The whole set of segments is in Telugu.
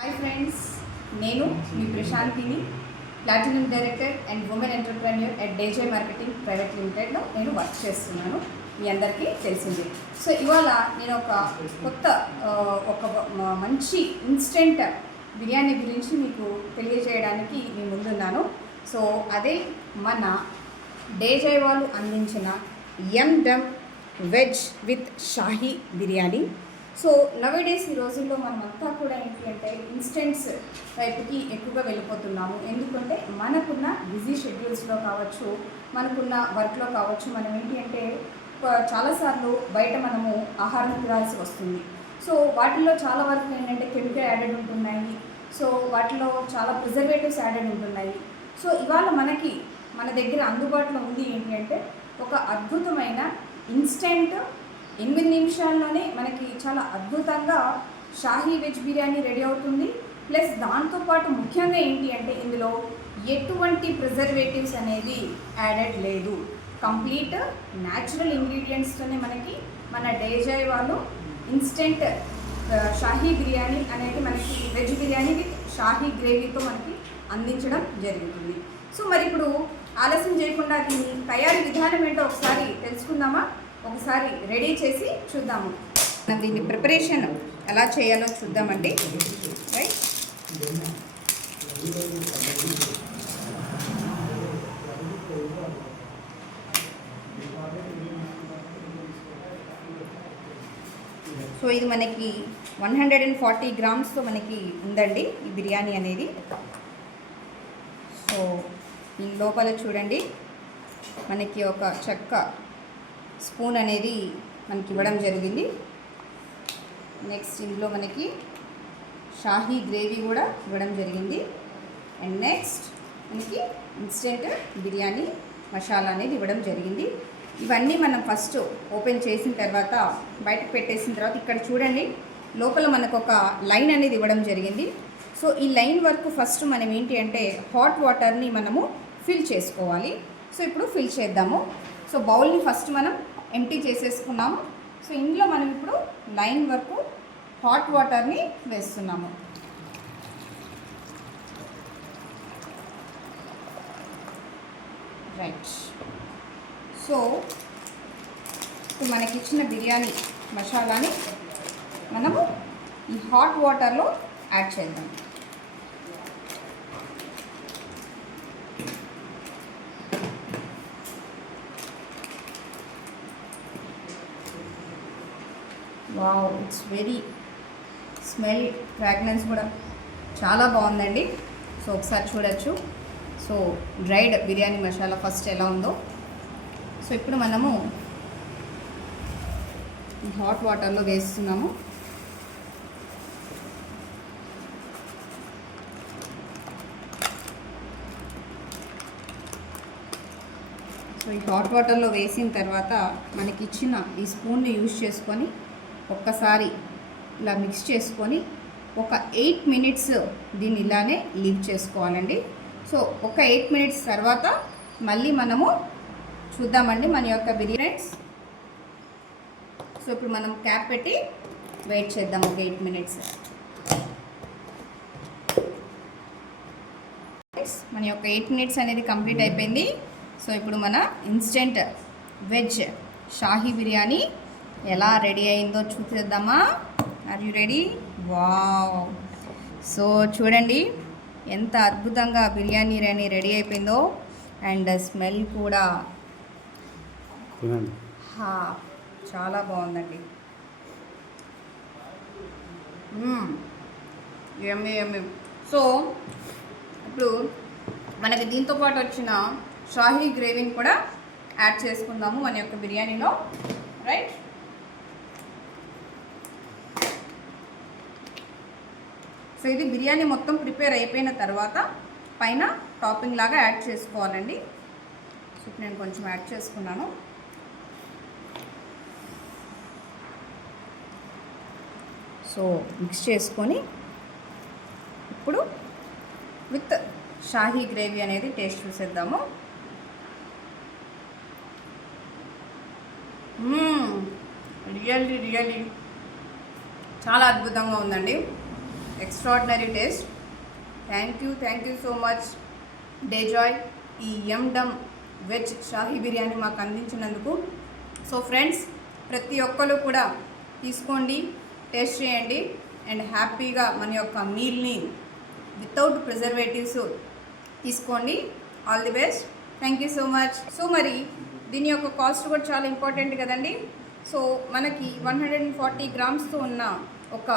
హాయ్ ఫ్రెండ్స్, నేను మీ ప్రశాంతిని, platinum director and women entrepreneur at డేజే మార్కెటింగ్ ప్రైవేట్ లిమిటెడ్లో నేను వర్క్ చేస్తున్నాను. మీ అందరికీ తెలిసింది. సో ఇవాళ నేను ఒక మంచి ఇన్స్టెంట్ బిర్యానీ గురించి మీకు తెలియజేయడానికి మీ ముందున్నాను. సో అదే మన డేజే వాళ్ళు అందించిన dum veg with shahi biryani. So nowadays ఈ రోజుల్లో మనమంతా కూడా ఏంటి అంటే ఇన్స్టెంట్స్ వైపుకి ఎక్కువగా వెళ్ళిపోతున్నాము. ఎందుకంటే మనకున్న బిజీ షెడ్యూల్స్లో కావచ్చు, మనకున్న వర్క్లో కావచ్చు, మనం ఏంటి అంటే చాలాసార్లు బయట మనము ఆహారం తినాల్సి వస్తుంది. సో వాటిల్లో చాలా వరకు ఏంటంటే కెమికల్ యాడెడ్ ఉంటున్నాయి. సో వాటిలో చాలా ప్రిజర్వేటివ్స్ యాడెడ్ ఉంటున్నాయి. సో ఇవాళ మన దగ్గర అందుబాటులో ఉంది ఏంటి అంటే ఒక అద్భుతమైన ఇన్స్టెంట్ 8 నిమిషాల్లోనే మనకి చాలా అద్భుతంగా షాహీ వెజ్ బిర్యానీ రెడీ అవుతుంది. ప్లస్ దాంతోపాటు ముఖ్యంగా ఏంటి అంటే ఇందులో ఎటువంటి ప్రిజర్వేటివ్స్ అనేది యాడెడ్ లేదు. కంప్లీట్ న్యాచురల్ ఇంగ్రీడియంట్స్తోనే మన డేజే వాళ్ళు ఇన్స్టెంట్ షాహీ బిర్యానీ అనేది మనకి వెజ్ బిర్యానీ విత్ షాహీ గ్రేవీతో మనకి అందించడం జరుగుతుంది. సో మరి ఇప్పుడు ఆలస్యం చేయకుండా దీని తయారీ విధానం ఏంటో ఒకసారి తెలుసుకుందామా? ఒకసారి రెడీ చేసి చూద్దాము. దీన్ని ప్రిపరేషన్ ఎలా చేయాలో చూద్దామండి. రైట్, సో ఇది మనకి 140 గ్రామ్స్తో మనకి ఉందండి ఈ బిర్యానీ అనేది. సో ఈ లోపల చూడండి మనకి ఒక చెక్క స్పూన్ అనేది మనకి ఇవ్వడం జరిగింది. నెక్స్ట్ ఇందులో మనకి షాహీ గ్రేవీ కూడా ఇవ్వడం జరిగింది. అండ్ నెక్స్ట్ మనకి ఇన్స్టెంట్ బిర్యానీ మసాలా అనేది ఇవ్వడం జరిగింది. ఇవన్నీ మనం ఫస్ట్ ఓపెన్ చేసిన తర్వాత బయటకు పెట్టేసిన తర్వాత ఇక్కడ చూడండి లోపల మనకు ఒక లైన్ అనేది ఇవ్వడం జరిగింది. సో ఈ లైన్ వరకు ఫస్ట్ మనం ఏంటి అంటే హాట్ వాటర్ని మనము ఫిల్ చేసుకోవాలి. సో ఇప్పుడు ఫిల్ చేద్దాము. సో బౌల్ని ఫస్ట్ మనం ఎంటీ చేసేసుకున్నాము. సో ఇందులో మనం ఇప్పుడు లైన్ వరకు హాట్ వాటర్ని వేస్తున్నాము. రైట్, సో ఇప్పుడు మనకిచ్చిన బిర్యానీ మసాలాని మనము ఈ హాట్ వాటర్లో యాడ్ చేద్దాం. Wow, it's very smell, fragrance కూడా చాలా బాగుందండి. సో ఒకసారి చూడొచ్చు. So dried biryani masala first ఎలా ఉందో. సో ఇప్పుడు మనము హాట్ వాటర్లో వేస్తున్నాము. సో ఈ హాట్ వాటర్లో వేసిన తర్వాత మనకి ఇచ్చిన ఈ స్పూన్ని యూజ్ చేసుకొని ఒక్కసారి ఇలా మిక్స్ చేసుకొని ఒక 8 మినిట్స్ దీన్ని ఇలానే లీవ్ చేసుకోవాలండి. సో ఒక 8 మినిట్స్ తర్వాత మళ్ళీ మనము చూద్దామండి మన యొక్క బిర్యానీ. సో ఇప్పుడు మనం క్యాప్ పెట్టి వెయిట్ చేద్దాం ఒక 8 మినిట్స్. మన యొక్క 8 మినిట్స్ అనేది కంప్లీట్ అయిపోయింది. సో ఇప్పుడు మన ఇన్స్టెంట్ వెజ్ షాహీ బిర్యానీ ఎలా రెడీ అయిందో చూసేద్దామా? Are you ready? Wow, so చూడండి ఎంత అద్భుతంగా బిర్యానీ రెడీ అయిపోయిందో. అండ్ స్మెల్ కూడా చాలా బాగుందండి. యమ్మీ యమ్మీ. సో ఇప్పుడు మనకి దీంతో పాటు వచ్చిన షాహీ గ్రేవీని కూడా యాడ్ చేసుకుందాము మన యొక్క బిర్యానీలో. రైట్, సో ఇది బిర్యానీ మొత్తం ప్రిపేర్ అయిపోయిన తర్వాత పైన టాపింగ్ లాగా యాడ్ చేసుకోవాలండి. సో నేను కొంచెం యాడ్ చేసుకున్నాను. సో మిక్స్ చేసుకొని ఇప్పుడు విత్ షాహీ గ్రేవీ అనేది టేస్ట్ చూసేద్దాము. రియల్లీ చాలా అద్భుతంగా ఉందండి. Extraordinary taste. Thank you so much డేజాయ్ ఈ డమ్ వెజ్ షాహీ బిర్యానీ మాకు అందించినందుకు. సో ఫ్రెండ్స్, ప్రతి ఒక్కరు కూడా తీసుకోండి, టేస్ట్ చేయండి అండ్ హ్యాపీగా మన యొక్క మీల్ని వితౌట్ ప్రిజర్వేటివ్స్ తీసుకోండి. All the best. Thank you so much. So మరి దీని యొక్క కాస్ట్ కూడా చాలా ఇంపార్టెంట్ కదండి. సో మనకి 140 గ్రామ్స్తో ఉన్న ఒక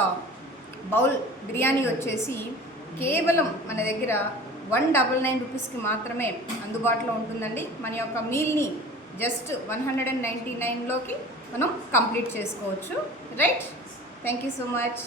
బౌల్ బిర్యానీ వచ్చేసి కేవలం మన దగ్గర 199 రూపీస్కి మాత్రమే అందుబాటులో ఉంటుందండి. మన యొక్క మీల్ని జస్ట్ 199లోకి మనం కంప్లీట్ చేసుకోవచ్చు. Right? Thank you so much.